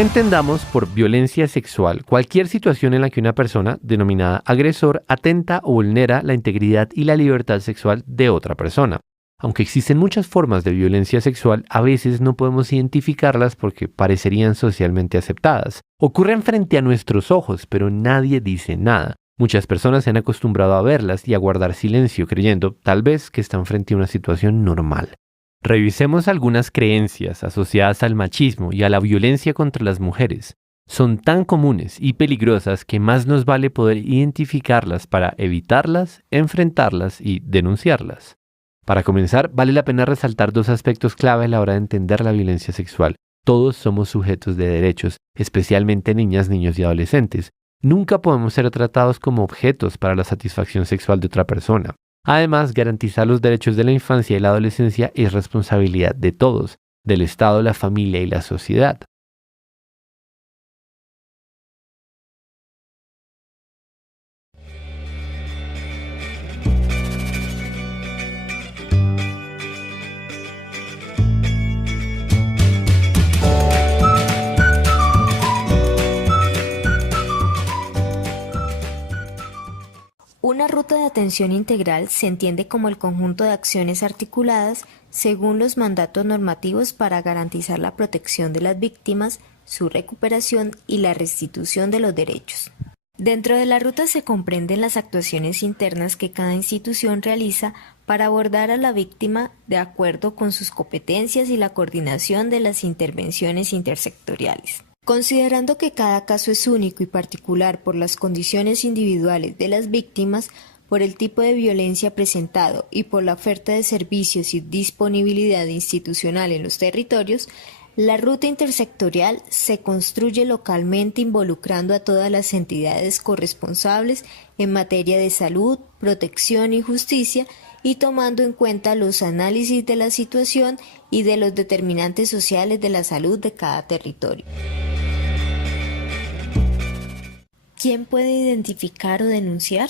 Entendamos por violencia sexual cualquier situación en la que una persona, denominada agresor, atenta o vulnera la integridad y la libertad sexual de otra persona. Aunque existen muchas formas de violencia sexual, a veces no podemos identificarlas porque parecerían socialmente aceptadas. Ocurren frente a nuestros ojos, pero nadie dice nada. Muchas personas se han acostumbrado a verlas y a guardar silencio, creyendo, tal vez, que están frente a una situación normal. Revisemos algunas creencias asociadas al machismo y a la violencia contra las mujeres. Son tan comunes y peligrosas que más nos vale poder identificarlas para evitarlas, enfrentarlas y denunciarlas. Para comenzar, vale la pena resaltar dos aspectos clave a la hora de entender la violencia sexual. Todos somos sujetos de derechos, especialmente niñas, niños y adolescentes. Nunca podemos ser tratados como objetos para la satisfacción sexual de otra persona. Además, garantizar los derechos de la infancia y la adolescencia es responsabilidad de todos, del Estado, la familia y la sociedad. Una ruta de atención integral se entiende como el conjunto de acciones articuladas según los mandatos normativos para garantizar la protección de las víctimas, su recuperación y la restitución de los derechos. Dentro de la ruta se comprenden las actuaciones internas que cada institución realiza para abordar a la víctima de acuerdo con sus competencias y la coordinación de las intervenciones intersectoriales. Considerando que cada caso es único y particular por las condiciones individuales de las víctimas, por el tipo de violencia presentado y por la oferta de servicios y disponibilidad institucional en los territorios, la ruta intersectorial se construye localmente involucrando a todas las entidades corresponsables en materia de salud, protección y justicia y tomando en cuenta los análisis de la situación y de los determinantes sociales de la salud de cada territorio. ¿Quién puede identificar o denunciar?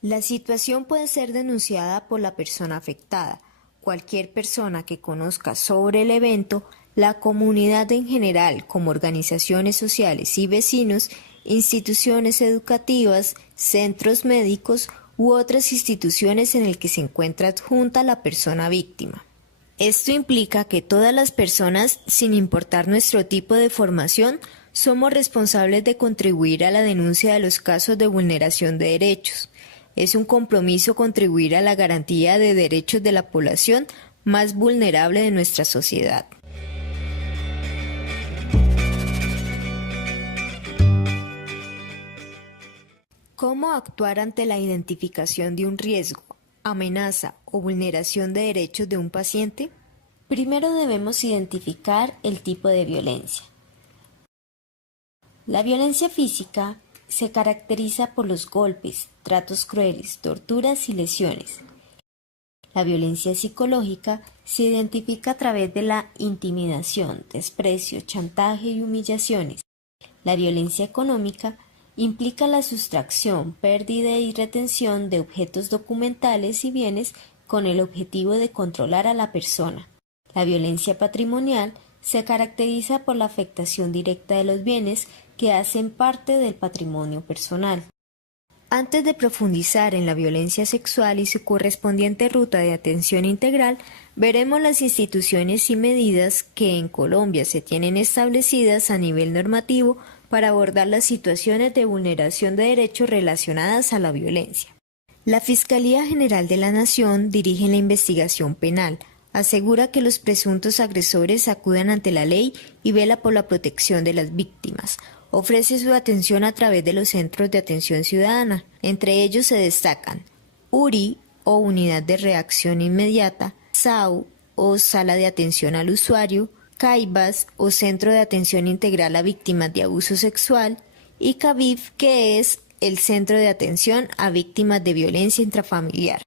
La situación puede ser denunciada por la persona afectada, cualquier persona que conozca sobre el evento, la comunidad en general, como organizaciones sociales y vecinos, instituciones educativas, centros médicos u otras instituciones en el que se encuentra adjunta la persona víctima. Esto implica que todas las personas, sin importar nuestro tipo de formación, somos responsables de contribuir a la denuncia de los casos de vulneración de derechos. Es un compromiso contribuir a la garantía de derechos de la población más vulnerable de nuestra sociedad. ¿Cómo actuar ante la identificación de un riesgo, amenaza o vulneración de derechos de un paciente? Primero debemos identificar el tipo de violencia. La violencia física se caracteriza por los golpes, tratos crueles, torturas y lesiones. La violencia psicológica se identifica a través de la intimidación, desprecio, chantaje y humillaciones. La violencia económica implica la sustracción, pérdida y retención de objetos documentales y bienes con el objetivo de controlar a la persona. La violencia patrimonial se caracteriza por la afectación directa de los bienes que hacen parte del patrimonio personal. Antes de profundizar en la violencia sexual y su correspondiente ruta de atención integral, veremos las instituciones y medidas que en Colombia se tienen establecidas a nivel normativo para abordar las situaciones de vulneración de derechos relacionadas a la violencia. La Fiscalía General de la Nación dirige la investigación penal, asegura que los presuntos agresores acudan ante la ley y vela por la protección de las víctimas. Ofrece su atención a través de los centros de atención ciudadana. Entre ellos se destacan URI o Unidad de Reacción Inmediata, SAU o Sala de Atención al Usuario, CAIBAS o Centro de Atención Integral a Víctimas de Abuso Sexual y CAVIF, que es el Centro de Atención a Víctimas de Violencia Intrafamiliar.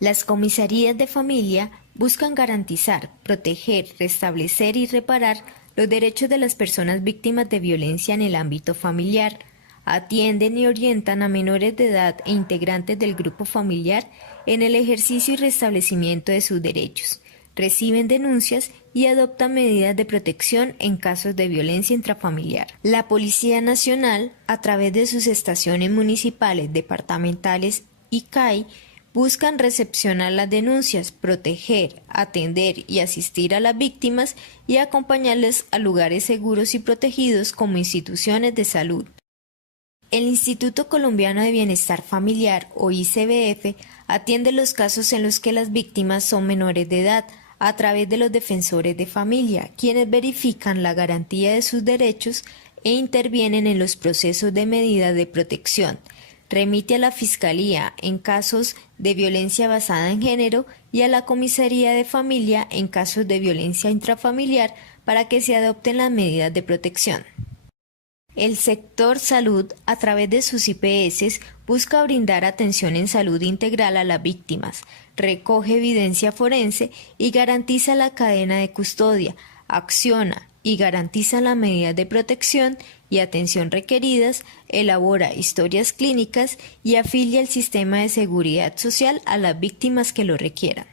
Las comisarías de familia buscan garantizar, proteger, restablecer y reparar los derechos de las personas víctimas de violencia en el ámbito familiar. Atienden y orientan a menores de edad e integrantes del grupo familiar en el ejercicio y restablecimiento de sus derechos. reciben denuncias y adoptan medidas de protección en casos de violencia intrafamiliar. La Policía Nacional, a través de sus estaciones municipales, departamentales y CAI, buscan recepcionar las denuncias, proteger, atender y asistir a las víctimas y acompañarles a lugares seguros y protegidos como instituciones de salud. El Instituto Colombiano de Bienestar Familiar, o ICBF, atiende los casos en los que las víctimas son menores de edad a través de los defensores de familia, quienes verifican la garantía de sus derechos e intervienen en los procesos de medidas de protección. Remite a la Fiscalía en casos de violencia basada en género y a la Comisaría de Familia en casos de violencia intrafamiliar para que se adopten las medidas de protección. El sector salud, a través de sus IPS, busca brindar atención en salud integral a las víctimas, recoge evidencia forense y garantiza la cadena de custodia, acciona y garantiza las medidas de protección y atención requeridas, elabora historias clínicas y afilia el sistema de seguridad social a las víctimas que lo requieran.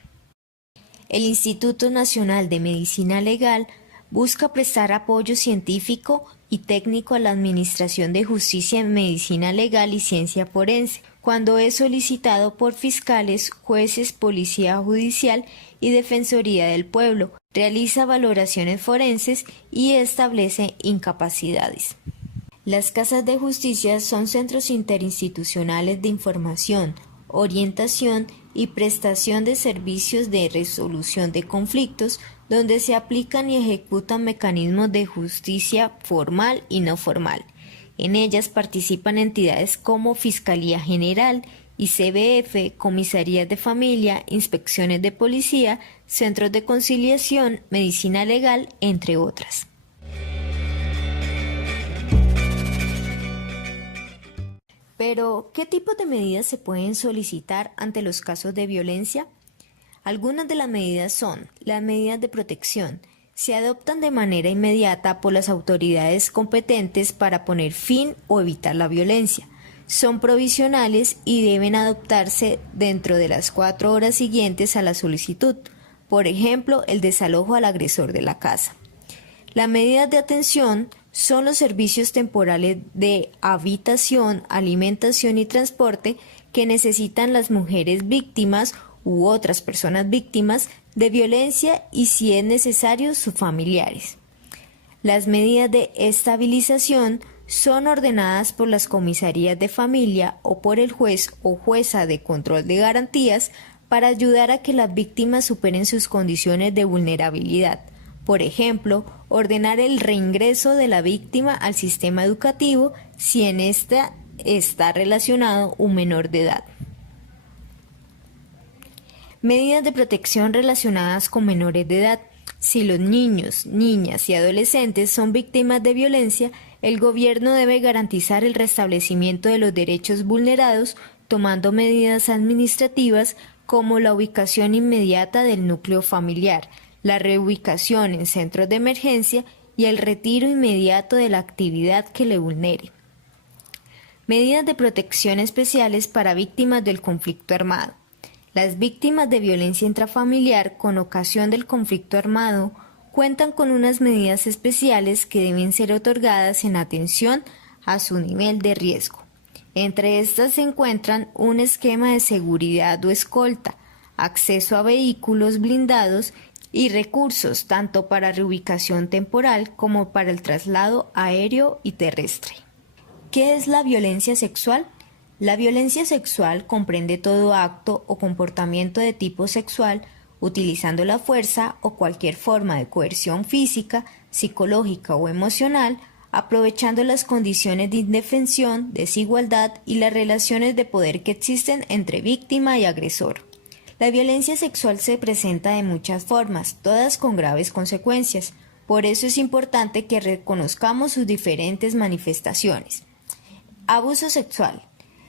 El Instituto Nacional de Medicina Legal busca prestar apoyo científico y técnico a la Administración de Justicia en Medicina Legal y Ciencia Forense, cuando es solicitado por fiscales, jueces, Policía Judicial y Defensoría del Pueblo, realiza valoraciones forenses y establece incapacidades. Las casas de justicia son centros interinstitucionales de información, orientación y prestación de servicios de resolución de conflictos, donde se aplican y ejecutan mecanismos de justicia formal y no formal. En ellas participan entidades como Fiscalía General, ICBF, Comisarías de Familia, Inspecciones de Policía, Centros de Conciliación, Medicina Legal, entre otras. Pero, ¿qué tipo de medidas se pueden solicitar ante los casos de violencia? Algunas de las medidas son las medidas de protección. Se adoptan de manera inmediata por las autoridades competentes para poner fin o evitar la violencia. Son provisionales y deben adoptarse dentro de las 4 horas siguientes a la solicitud. Por ejemplo, el desalojo al agresor de la casa. Las medidas de atención son los servicios temporales de habitación, alimentación y transporte que necesitan las mujeres víctimas u otras personas víctimas de violencia y, si es necesario, sus familiares. Las medidas de estabilización son ordenadas por las comisarías de familia o por el juez o jueza de control de garantías para ayudar a que las víctimas superen sus condiciones de vulnerabilidad. Por ejemplo, ordenar el reingreso de la víctima al sistema educativo si en esta está relacionado un menor de edad. Medidas de protección relacionadas con menores de edad. Si los niños, niñas y adolescentes son víctimas de violencia, el gobierno debe garantizar el restablecimiento de los derechos vulnerados, tomando medidas administrativas como la ubicación inmediata del núcleo familiar, la reubicación en centros de emergencia y el retiro inmediato de la actividad que le vulnere. Medidas de protección especiales para víctimas del conflicto armado. Las víctimas de violencia intrafamiliar con ocasión del conflicto armado cuentan con unas medidas especiales que deben ser otorgadas en atención a su nivel de riesgo. Entre estas se encuentran un esquema de seguridad o escolta, acceso a vehículos blindados y recursos tanto para reubicación temporal como para el traslado aéreo y terrestre. ¿Qué es la violencia sexual? La violencia sexual comprende todo acto o comportamiento de tipo sexual utilizando la fuerza o cualquier forma de coerción física, psicológica o emocional, aprovechando las condiciones de indefensión, desigualdad y las relaciones de poder que existen entre víctima y agresor. La violencia sexual se presenta de muchas formas, todas con graves consecuencias. Por eso es importante que reconozcamos sus diferentes manifestaciones. Abuso sexual.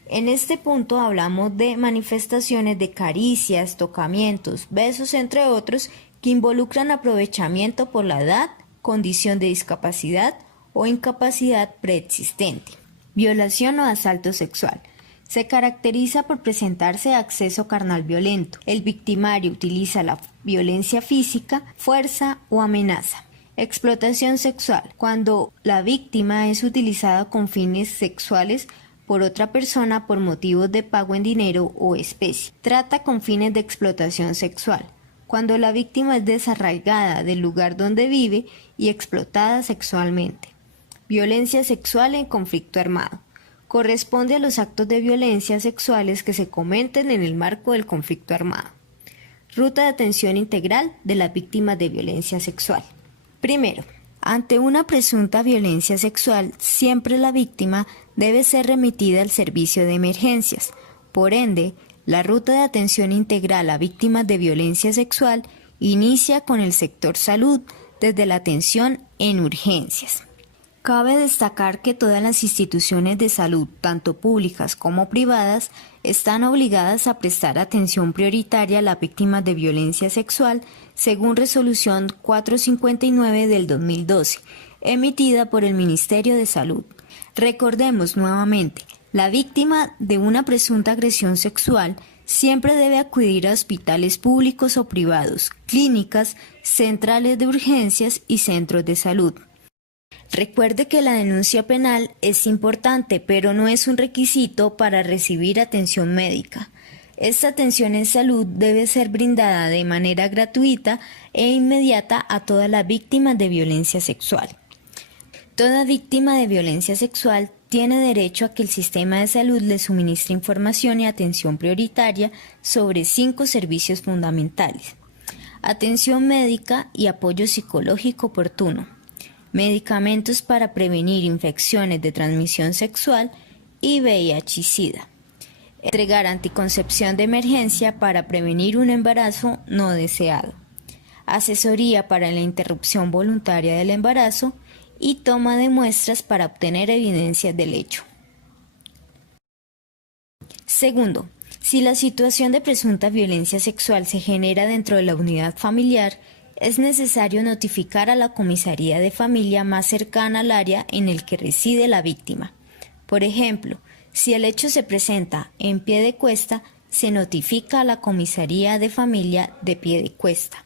En este punto hablamos de manifestaciones de caricias, tocamientos, besos, entre otros, que involucran aprovechamiento por la edad, condición de discapacidad o incapacidad preexistente. Violación o asalto sexual. Se caracteriza por presentarse acceso carnal violento. El victimario utiliza la violencia física, fuerza o amenaza. Explotación sexual, cuando la víctima es utilizada con fines sexuales por otra persona por motivos de pago en dinero o especie. Trata con fines de explotación sexual, cuando la víctima es desarraigada del lugar donde vive y explotada sexualmente. Violencia sexual en conflicto armado. Corresponde a los actos de violencia sexuales que se cometen en el marco del conflicto armado. Ruta de atención integral de las víctimas de violencia sexual. Primero, ante una presunta violencia sexual, siempre la víctima debe ser remitida al servicio de emergencias. Por ende, la ruta de atención integral a víctimas de violencia sexual inicia con el sector salud desde la atención en urgencias. Cabe destacar que todas las instituciones de salud, tanto públicas como privadas, están obligadas a prestar atención prioritaria a las víctimas de violencia sexual, según Resolución 459 del 2012, emitida por el Ministerio de Salud. Recordemos nuevamente, la víctima de una presunta agresión sexual siempre debe acudir a hospitales públicos o privados, clínicas, centrales de urgencias y centros de salud. Recuerde que la denuncia penal es importante, pero no es un requisito para recibir atención médica. Esta atención en salud debe ser brindada de manera gratuita e inmediata a todas las víctimas de violencia sexual. Toda víctima de violencia sexual tiene derecho a que el sistema de salud le suministre información y atención prioritaria sobre 5 servicios fundamentales: atención médica y apoyo psicológico oportuno, medicamentos para prevenir infecciones de transmisión sexual y VIH y SIDA, entregar anticoncepción de emergencia para prevenir un embarazo no deseado, asesoría para la interrupción voluntaria del embarazo y toma de muestras para obtener evidencias del hecho. Segundo, si la situación de presunta violencia sexual se genera dentro de la unidad familiar, es necesario notificar a la comisaría de familia más cercana al área en el que reside la víctima. Por ejemplo, si el hecho se presenta en Piedecuesta, se notifica a la comisaría de familia de Piedecuesta.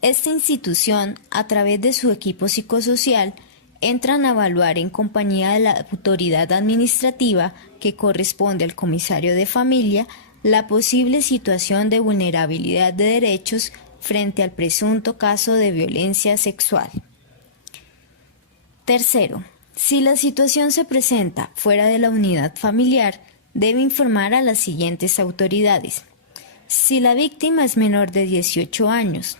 Esta institución, a través de su equipo psicosocial, entran a evaluar en compañía de la autoridad administrativa que corresponde al comisario de familia la posible situación de vulnerabilidad de derechos frente al presunto caso de violencia sexual. Tercero, si la situación se presenta fuera de la unidad familiar, debe informar a las siguientes autoridades. Si la víctima es menor de 18 años,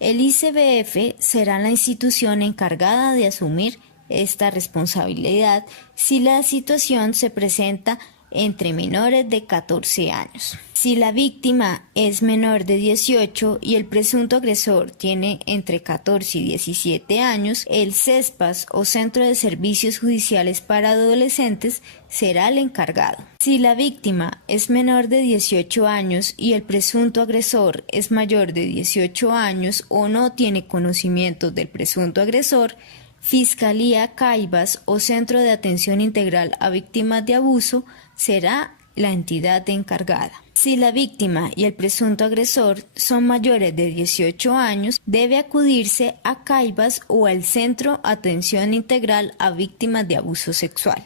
el ICBF será la institución encargada de asumir esta responsabilidad si la situación se presenta entre menores de 14 años. Si la víctima es menor de 18 y el presunto agresor tiene entre 14 y 17 años, el CESPAS o Centro de Servicios Judiciales para Adolescentes será el encargado. Si la víctima es menor de 18 años y el presunto agresor es mayor de 18 años o no tiene conocimiento del presunto agresor, Fiscalía Caibas o Centro de Atención Integral a Víctimas de Abuso será la entidad encargada. Si la víctima y el presunto agresor son mayores de 18 años, debe acudirse a Caibas o al Centro Atención Integral a Víctimas de Abuso Sexual.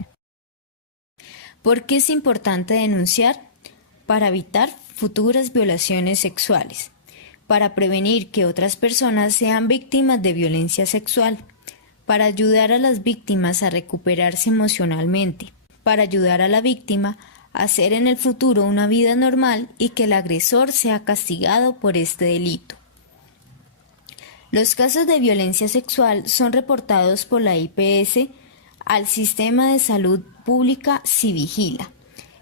¿Por qué es importante denunciar? Para evitar futuras violaciones sexuales, para prevenir que otras personas sean víctimas de violencia sexual, para ayudar a las víctimas a recuperarse emocionalmente, para ayudar a la víctima a hacer en el futuro una vida normal y que el agresor sea castigado por este delito. Los casos de violencia sexual son reportados por la IPS al Sistema de Salud Pública Civigila.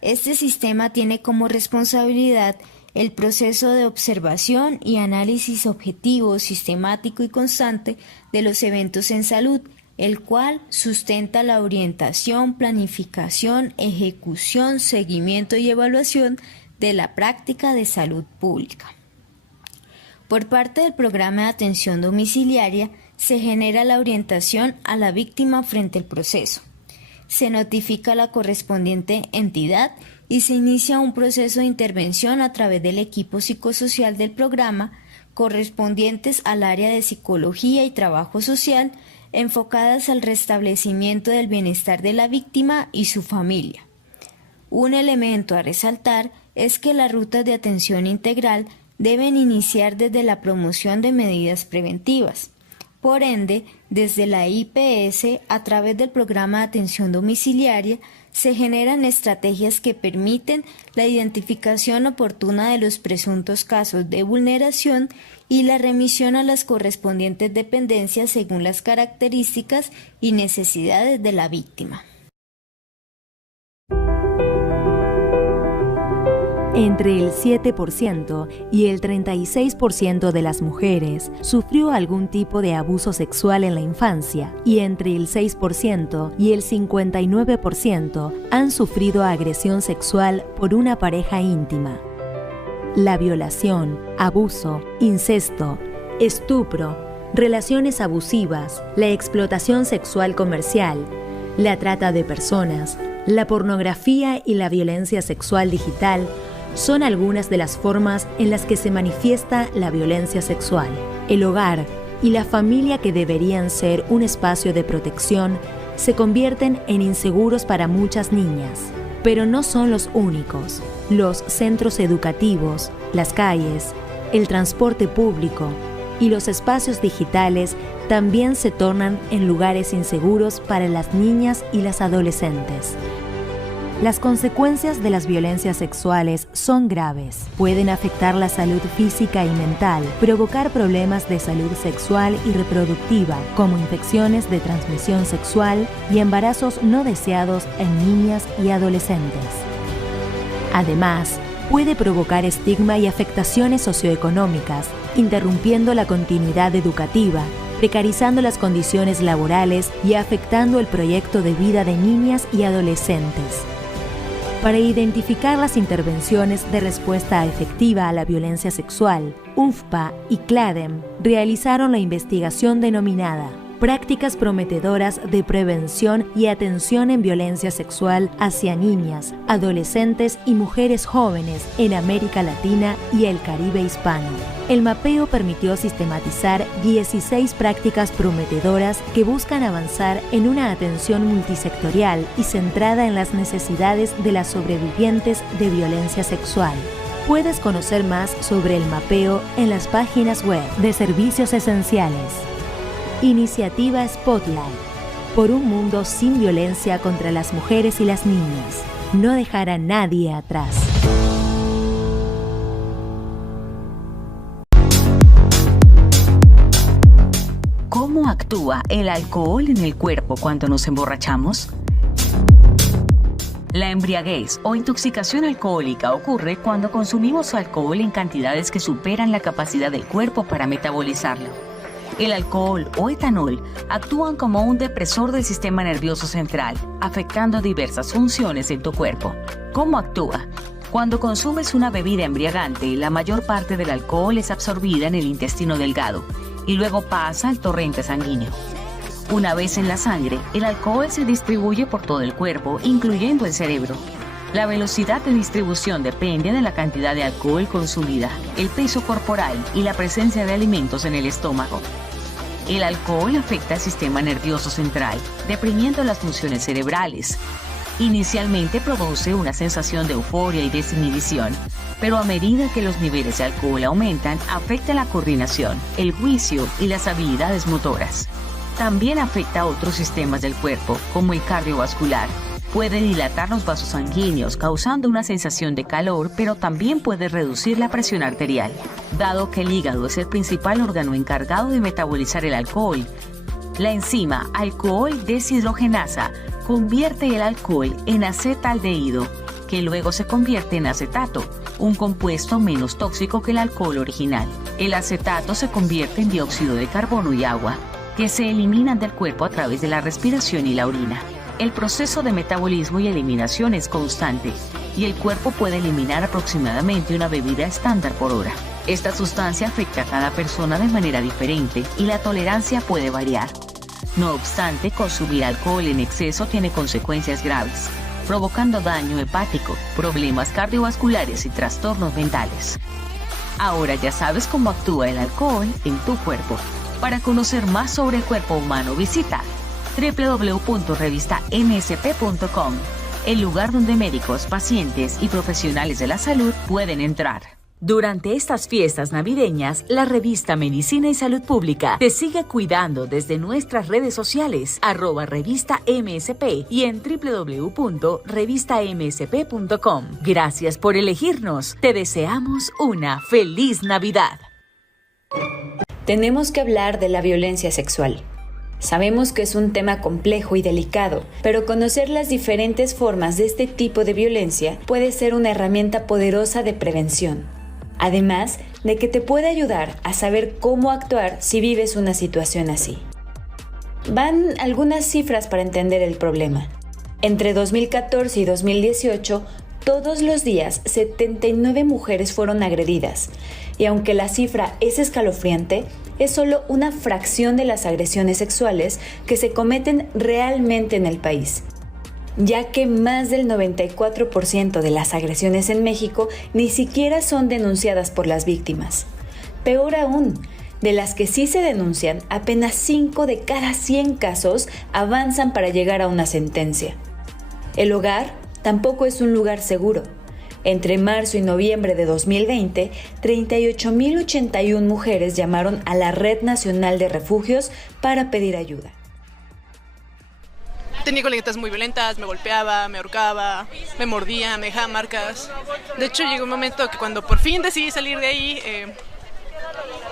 Este sistema tiene como responsabilidad el proceso de observación y análisis objetivo, sistemático y constante de los eventos en salud, el cual sustenta la orientación, planificación, ejecución, seguimiento y evaluación de la práctica de salud pública. Por parte del programa de atención domiciliaria, se genera la orientación a la víctima frente al proceso. Se notifica a la correspondiente entidad y se inicia un proceso de intervención a través del equipo psicosocial del programa correspondientes al área de psicología y trabajo social, enfocadas al restablecimiento del bienestar de la víctima y su familia. Un elemento a resaltar es que las rutas de atención integral deben iniciar desde la promoción de medidas preventivas. Por ende, desde la IPS, a través del programa de atención domiciliaria, se generan estrategias que permiten la identificación oportuna de los presuntos casos de vulneración y la remisión a las correspondientes dependencias según las características y necesidades de la víctima. Entre el 7% y el 36% de las mujeres sufrió algún tipo de abuso sexual en la infancia y entre el 6% y el 59% han sufrido agresión sexual por una pareja íntima. La violación, abuso, incesto, estupro, relaciones abusivas, la explotación sexual comercial, la trata de personas, la pornografía y la violencia sexual digital son algunas de las formas en las que se manifiesta la violencia sexual. El hogar y la familia, que deberían ser un espacio de protección, se convierten en inseguros para muchas niñas. Pero no son los únicos. Los centros educativos, las calles, el transporte público y los espacios digitales también se tornan en lugares inseguros para las niñas y las adolescentes. Las consecuencias de las violencias sexuales son graves. Pueden afectar la salud física y mental, provocar problemas de salud sexual y reproductiva, como infecciones de transmisión sexual y embarazos no deseados en niñas y adolescentes. Además, puede provocar estigma y afectaciones socioeconómicas, interrumpiendo la continuidad educativa, precarizando las condiciones laborales y afectando el proyecto de vida de niñas y adolescentes. Para identificar las intervenciones de respuesta efectiva a la violencia sexual, UNFPA y CLADEM realizaron la investigación denominada Prácticas prometedoras de prevención y atención en violencia sexual hacia niñas, adolescentes y mujeres jóvenes en América Latina y el Caribe hispano. El mapeo permitió sistematizar 16 prácticas prometedoras que buscan avanzar en una atención multisectorial y centrada en las necesidades de las sobrevivientes de violencia sexual. Puedes conocer más sobre el mapeo en las páginas web de Servicios Esenciales. Iniciativa Spotlight, por un mundo sin violencia contra las mujeres y las niñas. No dejar a nadie atrás. ¿Cómo actúa el alcohol en el cuerpo cuando nos emborrachamos? La embriaguez o intoxicación alcohólica ocurre cuando consumimos alcohol en cantidades que superan la capacidad del cuerpo para metabolizarlo. El alcohol o etanol actúan como un depresor del sistema nervioso central, afectando diversas funciones en tu cuerpo. ¿Cómo actúa? Cuando consumes una bebida embriagante, la mayor parte del alcohol es absorbida en el intestino delgado y luego pasa al torrente sanguíneo. Una vez en la sangre, el alcohol se distribuye por todo el cuerpo, incluyendo el cerebro. La velocidad de distribución depende de la cantidad de alcohol consumida, el peso corporal y la presencia de alimentos en el estómago. El alcohol afecta al sistema nervioso central, deprimiendo las funciones cerebrales. Inicialmente produce una sensación de euforia y desinhibición, pero a medida que los niveles de alcohol aumentan, afecta la coordinación, el juicio y las habilidades motoras. También afecta a otros sistemas del cuerpo, como el cardiovascular. Puede dilatar los vasos sanguíneos, causando una sensación de calor, pero también puede reducir la presión arterial. Dado que el hígado es el principal órgano encargado de metabolizar el alcohol, la enzima alcohol deshidrogenasa convierte el alcohol en acetaldehído, que luego se convierte en acetato, un compuesto menos tóxico que el alcohol original. El acetato se convierte en dióxido de carbono y agua, que se eliminan del cuerpo a través de la respiración y la orina. El proceso de metabolismo y eliminación es constante, y el cuerpo puede eliminar aproximadamente una bebida estándar por hora. Esta sustancia afecta a cada persona de manera diferente y la tolerancia puede variar. No obstante, consumir alcohol en exceso tiene consecuencias graves, provocando daño hepático, problemas cardiovasculares y trastornos mentales. Ahora ya sabes cómo actúa el alcohol en tu cuerpo. Para conocer más sobre el cuerpo humano, visita www.revistamsp.com, el lugar donde médicos, pacientes y profesionales de la salud pueden entrar. Durante estas fiestas navideñas, la revista Medicina y Salud Pública te sigue cuidando desde nuestras redes sociales, @revista MSP y en www.revistamsp.com. Gracias por elegirnos. Te deseamos una feliz Navidad. Tenemos que hablar de la violencia sexual. Sabemos que es un tema complejo y delicado, pero conocer las diferentes formas de este tipo de violencia puede ser una herramienta poderosa de prevención. Además de que te puede ayudar a saber cómo actuar si vives una situación así. Van algunas cifras para entender el problema. Entre 2014 y 2018, todos los días 79 mujeres fueron agredidas, y aunque la cifra es escalofriante, es solo una fracción de las agresiones sexuales que se cometen realmente en el país, ya que más del 94% de las agresiones en México ni siquiera son denunciadas por las víctimas. Peor aún, de las que sí se denuncian, apenas 5 de cada 100 casos avanzan para llegar a una sentencia. El hogar tampoco es un lugar seguro. Entre marzo y noviembre de 2020, 38.081 mujeres llamaron a la Red Nacional de Refugios para pedir ayuda. Tenía coleguitas muy violentas, me golpeaba, me ahorcaba, me mordía, me dejaba marcas. De hecho, llegó un momento que cuando por fin decidí salir de ahí,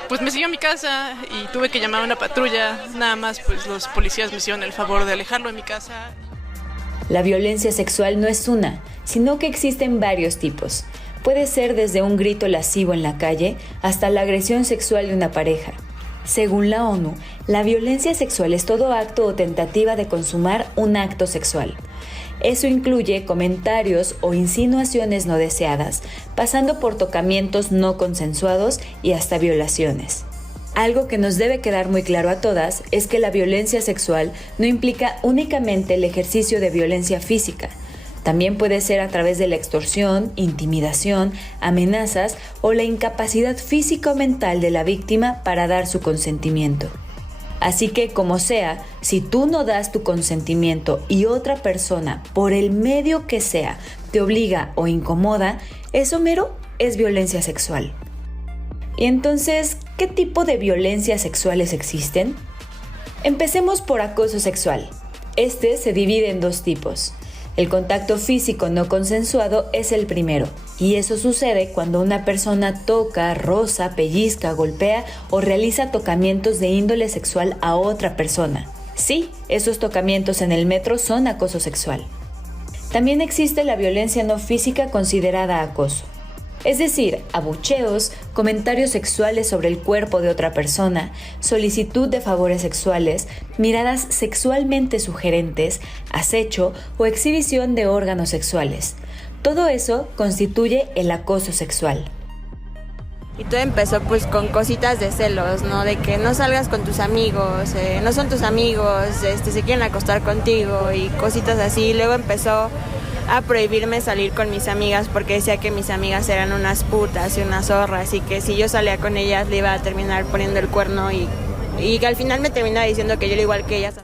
pues me siguió a mi casa y tuve que llamar a una patrulla. Nada más, pues los policías me hicieron el favor de alejarlo de mi casa. La violencia sexual no es una, sino que existen varios tipos. Puede ser desde un grito lascivo en la calle hasta la agresión sexual de una pareja. Según la ONU, la violencia sexual es todo acto o tentativa de consumar un acto sexual. Eso incluye comentarios o insinuaciones no deseadas, pasando por tocamientos no consensuados y hasta violaciones. Algo que nos debe quedar muy claro a todas es que la violencia sexual no implica únicamente el ejercicio de violencia física. También puede ser a través de la extorsión, intimidación, amenazas o la incapacidad física o mental de la víctima para dar su consentimiento. Así que, como sea, si tú no das tu consentimiento y otra persona, por el medio que sea, te obliga o incomoda, eso mero es violencia sexual. Y entonces, ¿qué tipo de violencias sexuales existen? Empecemos por acoso sexual. Este se divide en dos tipos. El contacto físico no consensuado es el primero, y eso sucede cuando una persona toca, roza, pellizca, golpea o realiza tocamientos de índole sexual a otra persona. Sí, esos tocamientos en el metro son acoso sexual. También existe la violencia no física considerada acoso. Es decir, abucheos, comentarios sexuales sobre el cuerpo de otra persona, solicitud de favores sexuales, miradas sexualmente sugerentes, acecho o exhibición de órganos sexuales. Todo eso constituye el acoso sexual. Y todo empezó pues con cositas de celos, ¿no? De que no salgas con tus amigos, no son tus amigos, se quieren acostar contigo y cositas así. Luego empezó a prohibirme salir con mis amigas porque decía que mis amigas eran unas putas y unas zorras y que si yo salía con ellas le iba a terminar poniendo el cuerno y que al final me terminaba diciendo que yo era igual que ellas.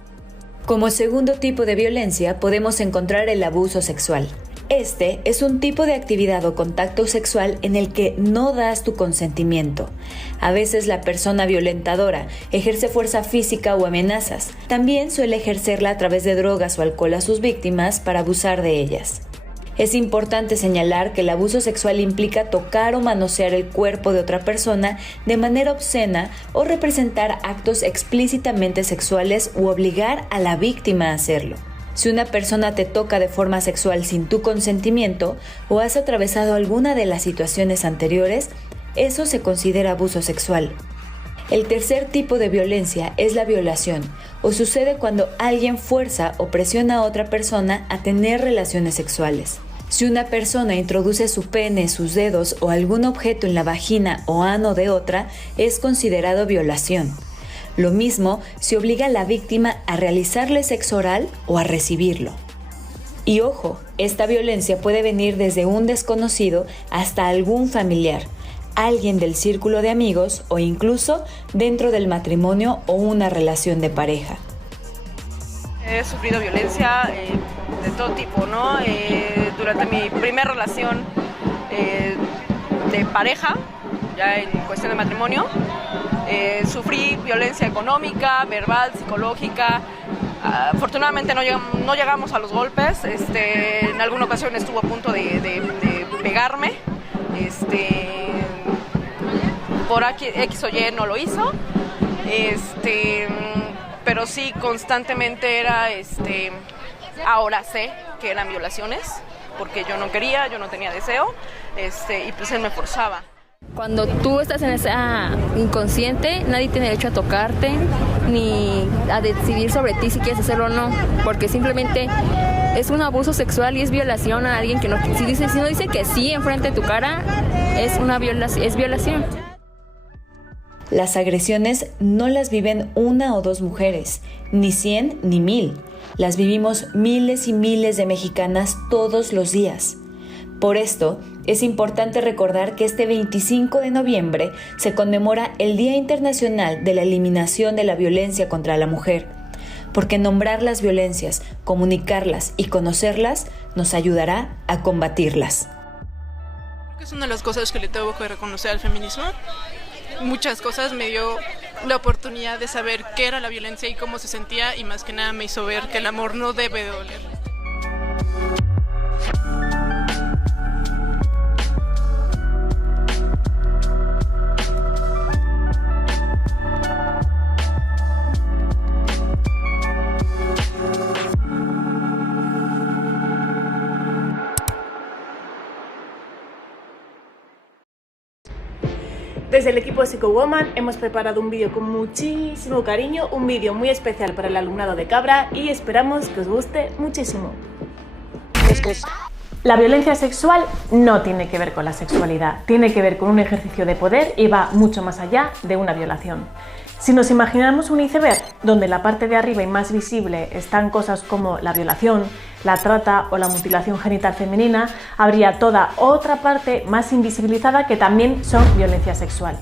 Como segundo tipo de violencia podemos encontrar el abuso sexual. Este es un tipo de actividad o contacto sexual en el que no das tu consentimiento. A veces la persona violentadora ejerce fuerza física o amenazas. También suele ejercerla a través de drogas o alcohol a sus víctimas para abusar de ellas. Es importante señalar que el abuso sexual implica tocar o manosear el cuerpo de otra persona de manera obscena o representar actos explícitamente sexuales u obligar a la víctima a hacerlo. Si una persona te toca de forma sexual sin tu consentimiento o has atravesado alguna de las situaciones anteriores, eso se considera abuso sexual. El tercer tipo de violencia es la violación, o sucede cuando alguien fuerza o presiona a otra persona a tener relaciones sexuales. Si una persona introduce su pene, sus dedos o algún objeto en la vagina o ano de otra, es considerado violación. Lo mismo si obliga a la víctima a realizarle sexo oral o a recibirlo. Y ojo, esta violencia puede venir desde un desconocido hasta algún familiar. alguien del círculo de amigos o incluso dentro del matrimonio o una relación de pareja. He sufrido violencia de todo tipo, ¿no? Durante mi primera relación de pareja, ya en cuestión de matrimonio, sufrí violencia económica, verbal, psicológica. Afortunadamente no llegamos a los golpes. En alguna ocasión estuvo a punto de pegarme. Por X o Y no lo hizo. Pero sí, constantemente era, ahora sé que eran violaciones, porque yo no quería, yo no tenía deseo, y pues él me forzaba. Cuando tú estás en esa inconsciente, nadie tiene derecho a tocarte, ni a decidir sobre ti si quieres hacerlo o no, porque simplemente es un abuso sexual y es violación a alguien que no, si no dice que sí enfrente de tu cara, es violación. Las agresiones no las viven una o dos mujeres, ni 100 ni 1000. Las vivimos miles y miles de mexicanas todos los días. Por esto, es importante recordar que este 25 de noviembre se conmemora el Día Internacional de la Eliminación de la Violencia contra la Mujer, porque nombrar las violencias, comunicarlas y conocerlas nos ayudará a combatirlas. Creo que es una de las cosas que le tengo que reconocer al feminismo. Muchas cosas me dio la oportunidad de saber qué era la violencia y cómo se sentía, y más que nada me hizo ver que el amor no debe doler. Desde el equipo de Psychowoman hemos preparado un vídeo con muchísimo cariño, un vídeo muy especial para el alumnado de Cabra y esperamos que os guste muchísimo. La violencia sexual no tiene que ver con la sexualidad, tiene que ver con un ejercicio de poder y va mucho más allá de una violación. Si nos imaginamos un iceberg donde en la parte de arriba y más visible están cosas como la violación, la trata o la mutilación genital femenina, habría toda otra parte más invisibilizada que también son violencia sexual,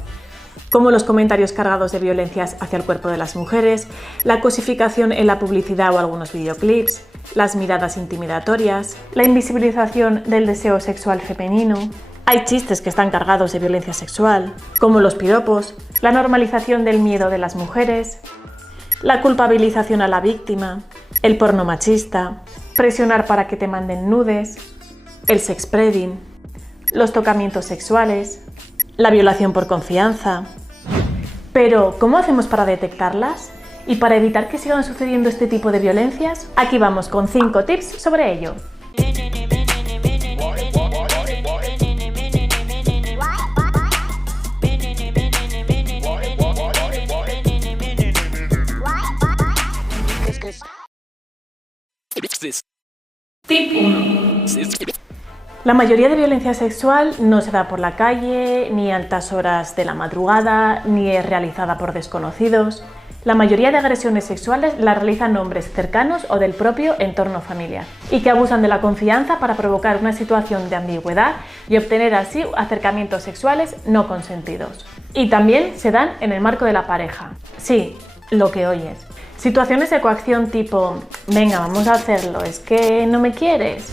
como los comentarios cargados de violencias hacia el cuerpo de las mujeres, la cosificación en la publicidad o algunos videoclips, las miradas intimidatorias, la invisibilización del deseo sexual femenino. Hay chistes que están cargados de violencia sexual, como los piropos, la normalización del miedo de las mujeres, la culpabilización a la víctima, el porno machista, presionar para que te manden nudes, el sexpreading, los tocamientos sexuales, la violación por confianza. Pero, ¿cómo hacemos para detectarlas? Y para evitar que sigan sucediendo este tipo de violencias, aquí vamos con 5 tips sobre ello. Tip 1. La mayoría de violencia sexual no se da por la calle, ni a altas horas de la madrugada, ni es realizada por desconocidos. La mayoría de agresiones sexuales las realizan hombres cercanos o del propio entorno familiar, y que abusan de la confianza para provocar una situación de ambigüedad y obtener así acercamientos sexuales no consentidos. Y también se dan en el marco de la pareja. Sí, lo que oyes. Situaciones de coacción tipo, venga, vamos a hacerlo, es que no me quieres.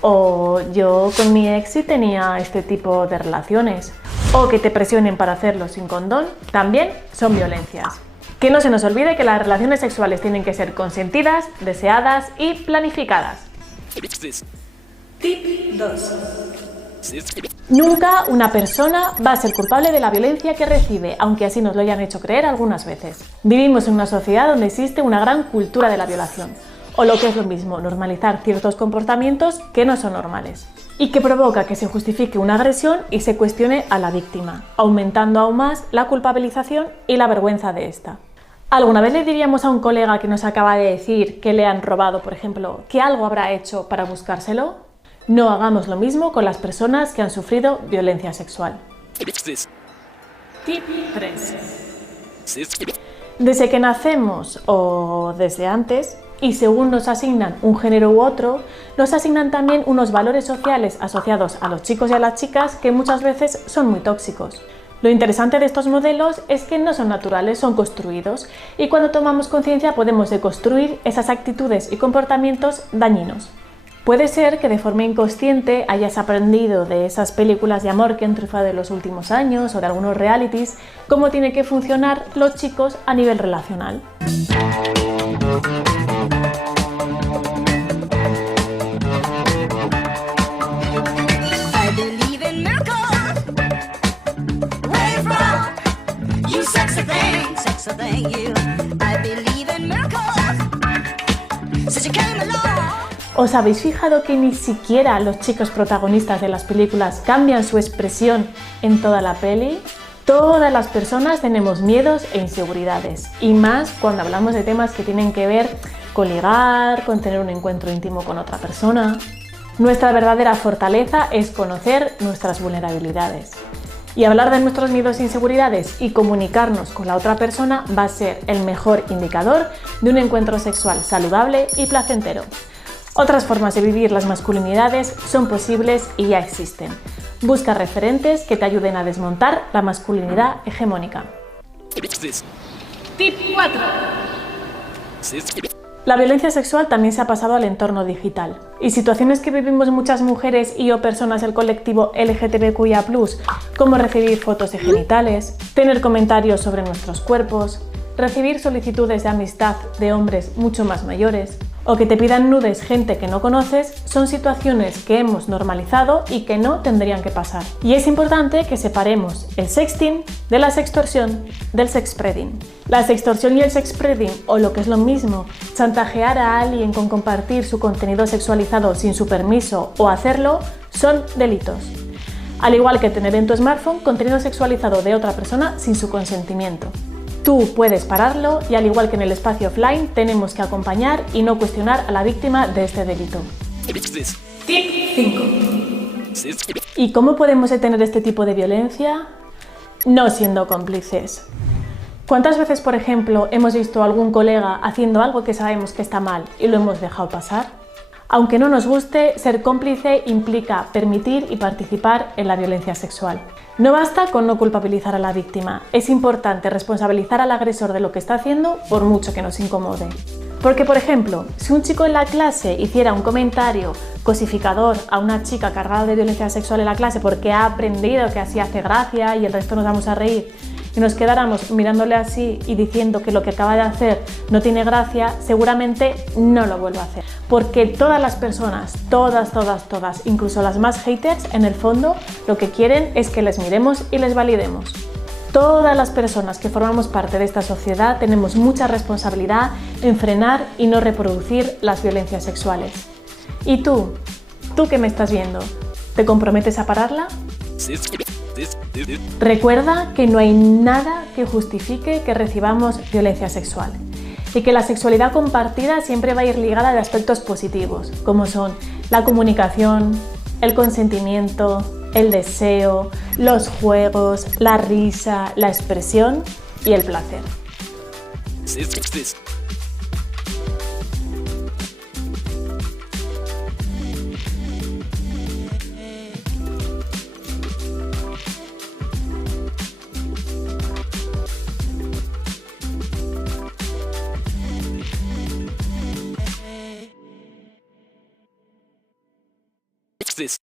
O yo con mi ex sí tenía este tipo de relaciones. O que te presionen para hacerlo sin condón, también son violencias. Que no se nos olvide que las relaciones sexuales tienen que ser consentidas, deseadas y planificadas. Tip 2. Nunca una persona va a ser culpable de la violencia que recibe, aunque así nos lo hayan hecho creer algunas veces. Vivimos en una sociedad donde existe una gran cultura de la violación, o lo que es lo mismo, normalizar ciertos comportamientos que no son normales, y que provoca que se justifique una agresión y se cuestione a la víctima, aumentando aún más la culpabilización y la vergüenza de esta. ¿Alguna vez le diríamos a un colega que nos acaba de decir que le han robado, por ejemplo, que algo habrá hecho para buscárselo? No hagamos lo mismo con las personas que han sufrido violencia sexual. Tip 3. Desde que nacemos o desde antes, y según nos asignan un género u otro, nos asignan también unos valores sociales asociados a los chicos y a las chicas que muchas veces son muy tóxicos. Lo interesante de estos modelos es que no son naturales, son construidos, y cuando tomamos conciencia podemos deconstruir esas actitudes y comportamientos dañinos. Puede ser que de forma inconsciente hayas aprendido de esas películas de amor que han triunfado en los últimos años o de algunos realities cómo tienen que funcionar los chicos a nivel relacional. ¿Os habéis fijado que ni siquiera los chicos protagonistas de las películas cambian su expresión en toda la peli? Todas las personas tenemos miedos e inseguridades, y más cuando hablamos de temas que tienen que ver con ligar, con tener un encuentro íntimo con otra persona. Nuestra verdadera fortaleza es conocer nuestras vulnerabilidades. Y hablar de nuestros miedos e inseguridades y comunicarnos con la otra persona va a ser el mejor indicador de un encuentro sexual saludable y placentero. Otras formas de vivir las masculinidades son posibles y ya existen. Busca referentes que te ayuden a desmontar la masculinidad hegemónica. Tip 4. La violencia sexual también se ha pasado al entorno digital. Y situaciones que vivimos muchas mujeres y o personas del colectivo LGTBQIA+, como recibir fotos de genitales, tener comentarios sobre nuestros cuerpos, recibir solicitudes de amistad de hombres mucho más mayores, o que te pidan nudes gente que no conoces, son situaciones que hemos normalizado y que no tendrían que pasar. Y es importante que separemos el sexting de la sextorsión del sexspreading. La sextorsión y el sexspreading, o lo que es lo mismo, chantajear a alguien con compartir su contenido sexualizado sin su permiso o hacerlo, son delitos. Al igual que tener en tu smartphone contenido sexualizado de otra persona sin su consentimiento. Tú puedes pararlo y al igual que en el espacio offline tenemos que acompañar y no cuestionar a la víctima de este delito. Tip 5. ¿Y cómo podemos detener este tipo de violencia? No siendo cómplices. ¿Cuántas veces, por ejemplo, hemos visto a algún colega haciendo algo que sabemos que está mal y lo hemos dejado pasar? Aunque no nos guste, ser cómplice implica permitir y participar en la violencia sexual. No basta con no culpabilizar a la víctima, es importante responsabilizar al agresor de lo que está haciendo por mucho que nos incomode. Porque, por ejemplo, si un chico en la clase hiciera un comentario cosificador a una chica cargada de violencia sexual en la clase porque ha aprendido que así hace gracia y el resto nos vamos a reír, y nos quedáramos mirándole así y diciendo que lo que acaba de hacer no tiene gracia, seguramente no lo vuelva a hacer. Porque todas las personas, todas, incluso las más haters, en el fondo lo que quieren es que les miremos y les validemos. Todas las personas que formamos parte de esta sociedad tenemos mucha responsabilidad en frenar y no reproducir las violencias sexuales. ¿Y tú que me estás viendo, te comprometes a pararla? Recuerda que no hay nada que justifique que recibamos violencia sexual y que la sexualidad compartida siempre va a ir ligada de aspectos positivos, como son la comunicación, el consentimiento, el deseo, los juegos, la risa, la expresión y el placer. This